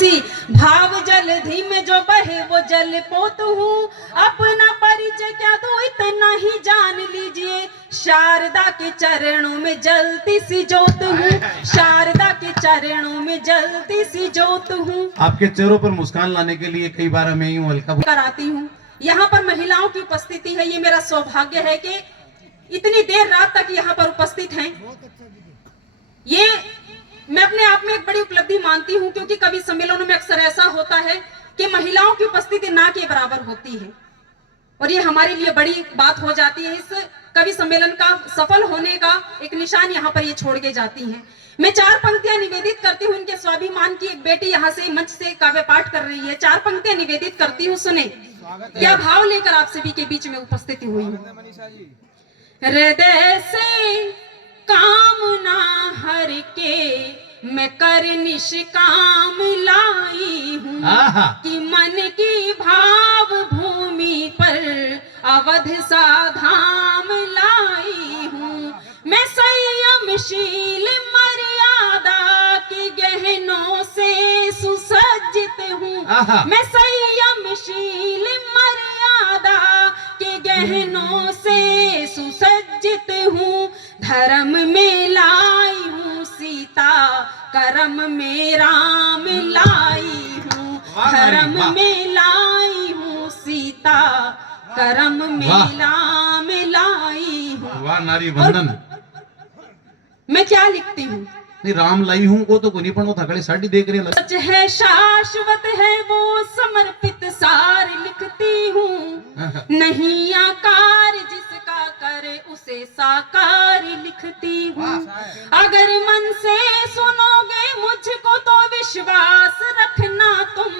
इसी भाव जलधि में जो बहे वो जल पोत हूँ। अपना परिचय क्या दो इतना ही जान लीजिए, शारदा के चरणों में जलती सी जोत हूँ। शारदा के चरणों में जलती सी जोत हूँ। आपके चेहरों पर मुस्कान लाने के लिए कई बार मैं यूं हल्का कराती हूँ। यहाँ पर महिलाओं की उपस्थिति है, ये मेरा सौभाग्य है कि इतनी देर रात तक यहाँ पर उपस्थित हैं। ये मैं अपने आप में एक बड़ी उपलब्धि मानती हूँ, क्योंकि कवि सम्मेलनों में अक्सर ऐसा होता है कि महिलाओं की उपस्थिति ना के बराबर होती है, और ये हमारे लिए बड़ी बात हो जाती है। इस कवि सम्मेलन का सफल होने का एक निशान यहाँ पर ये छोड़ के जाती हैं। मैं 4 पंक्तियां निवेदित करती हूँ इनके स्वाभिमान की। एक बेटी यहाँ से मंच से काव्य पाठ कर रही है, 4 पंक्तियां निवेदित करती हूँ, सुने क्या भाव लेकर आप सभी के बीच में उपस्थिति हुई है। हृदय से कामना हर के मैं कर निष्काम लाई हूँ, कि मन की भाव भूमि पर अवध सा धाम लाई हूँ। मैं संयमशील मर्यादा के गहनों से सुसज्जित हूँ। मैं संयमशील मर्यादा के गहनों से सुसज्जित हूँ। धर्म में लाई हूँ सीता, कर्म में राम लाई हूँ। धर्म में लाई हूँ सीता, कर्म में राम लाई हूँ। वाह नारी वंदन। मैं क्या लिखती हूँ? नहीं राम लाई हूँ को तो कोनी, पण वो थकड़ी साड़ी देख रही है। सच है शाश्वत है वो समर्पित सार लिखती हूँ। नहीं आकार जिसका करे उसे साकार लिखती हूँ। अगर मन से सुनोगे मुझको तो विश्वास रखना तुम।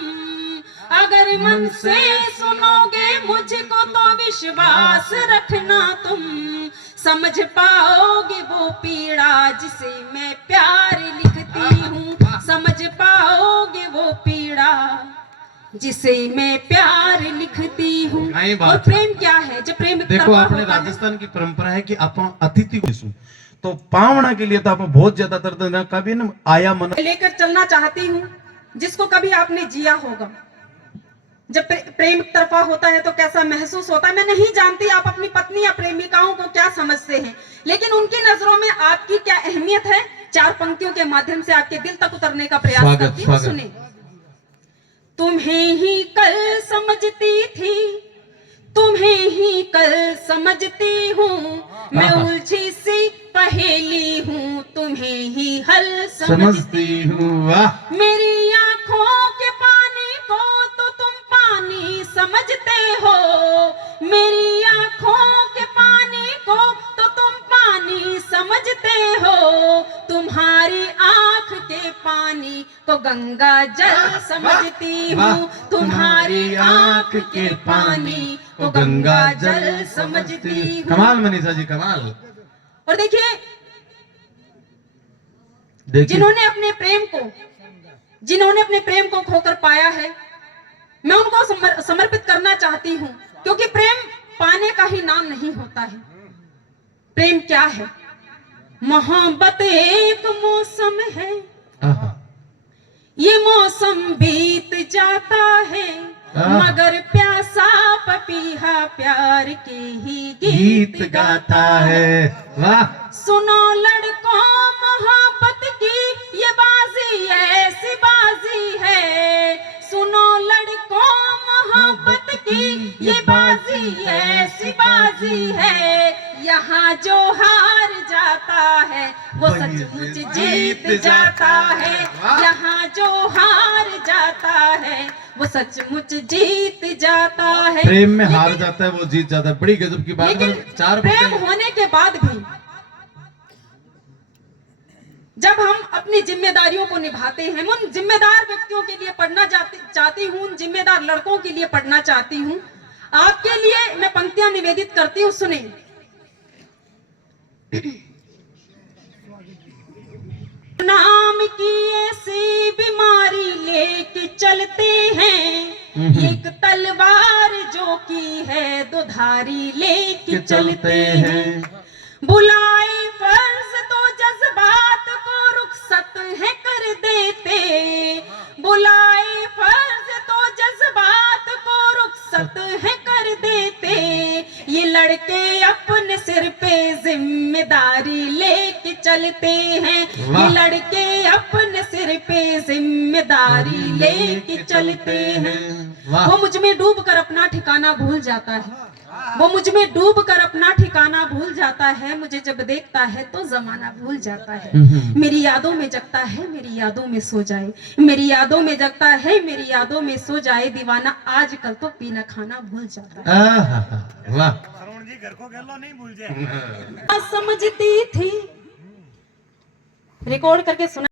अगर मन से सुनोगे मुझको तो विश्वास रखना तुम। समझ पाओगे वो पीड़ा जिसे मैं प्यार लिखती हूँ। समझ पाओगे वो पीड़ा जिसे मैं प्यार लिखती हूँ। और प्रेम क्या है? जब प्रेम देखो आपने राजस्थान की परंपरा है कि अपन अतिथि तो पावना के लिए तो आप बहुत ज्यादा दर्द कभी न आया मन लेकर चलना चाहती हूँ, जिसको कभी आपने जिया होगा। जब प्रेम तरफा होता है तो कैसा महसूस होता है मैं नहीं जानती। आप अपनी पत्नी या प्रेमिकाओं को क्या समझते हैं, लेकिन उनकी नजरों में आपकी क्या अहमियत है, 4 पंक्तियों के माध्यम से आपके दिल तक उतरने का प्रयास करती हूँ। सुने। तुम्हें ही कल समझती थी, तुम्हें ही कल समझती हूँ। मैं उलझी सी पहेली हूँ, तुम्हें ही हल समझती हूँ। मेरी आंखों के पानी को तो तुम पानी समझते हो। मेरी आंखों के पानी को तो तुम पानी समझते हो। तुम्हारी आंख के पानी को गंगा जल समझती हूँ। तुम्हारी आंख के पानी को गंगा जल समझती हूँ। कमाल मनीषा जी कमाल। और देखिए जिन्होंने अपने प्रेम को खोकर पाया है, मैं उनको समर्पित करना चाहती हूँ, क्योंकि प्रेम पाने का ही नाम नहीं होता है। प्रेम क्या है? मोहब्बत एक मौसम है, ये मौसम बीत जाता है, मगर प्यासा पपीहा प्यार के ही गीत गाता है। वाह। सुनो लड़कों मोहब्बत की ये बाजी ऐसी बाजी है। सुनो लड़कों मोहब्बत की ये बाजी ऐसी बाजी है। यहाँ जो हार जाता है वो सचमुच जीत जाता है। यहाँ जो हार जाता है वो सचमुच जीत जाता है। प्रेम में हार जाता है वो जीत जाता है, बड़ी गजब की बात है। 4 प्रेम होने के बाद भी जब हम अपनी जिम्मेदारियों को निभाते हैं, उन जिम्मेदार व्यक्तियों के लिए पढ़ना चाहती हूँ, उन जिम्मेदार लड़कों के लिए पढ़ना चाहती हूँ। आपके लिए मैं पंक्तियां निवेदित करती हूँ, सुने। नाम की ऐसी बीमारी लेके चलते हैं, एक तलवार जो की है दो धारी लेके चलते हैं। बुलाए फर्ज तो जज्बात को रुखसत है कर देते, बुलाए लड़के अपने सिर पे जिम्मेदारी लेके चलते हैं, ये लड़के अपने सिर पे जिम्मेदारी लेके चलते हैं। वो मुझ में डूब कर अपना ठिकाना भूल जाता है, वो मुझ में डूब कर अपना ठिकाना भूल जाता है, मुझे जब देखता है तो जमाना भूल जाता है। मेरी यादों में जगता है, मेरी यादों में सो जाए, मेरी यादों में जगता है, मेरी यादों में सो जाए, दीवाना आजकल तो पीना खाना भूल जाता है। वाह, घर को गलो नहीं भूल जाए। समझती थी, रिकॉर्ड करके सुना।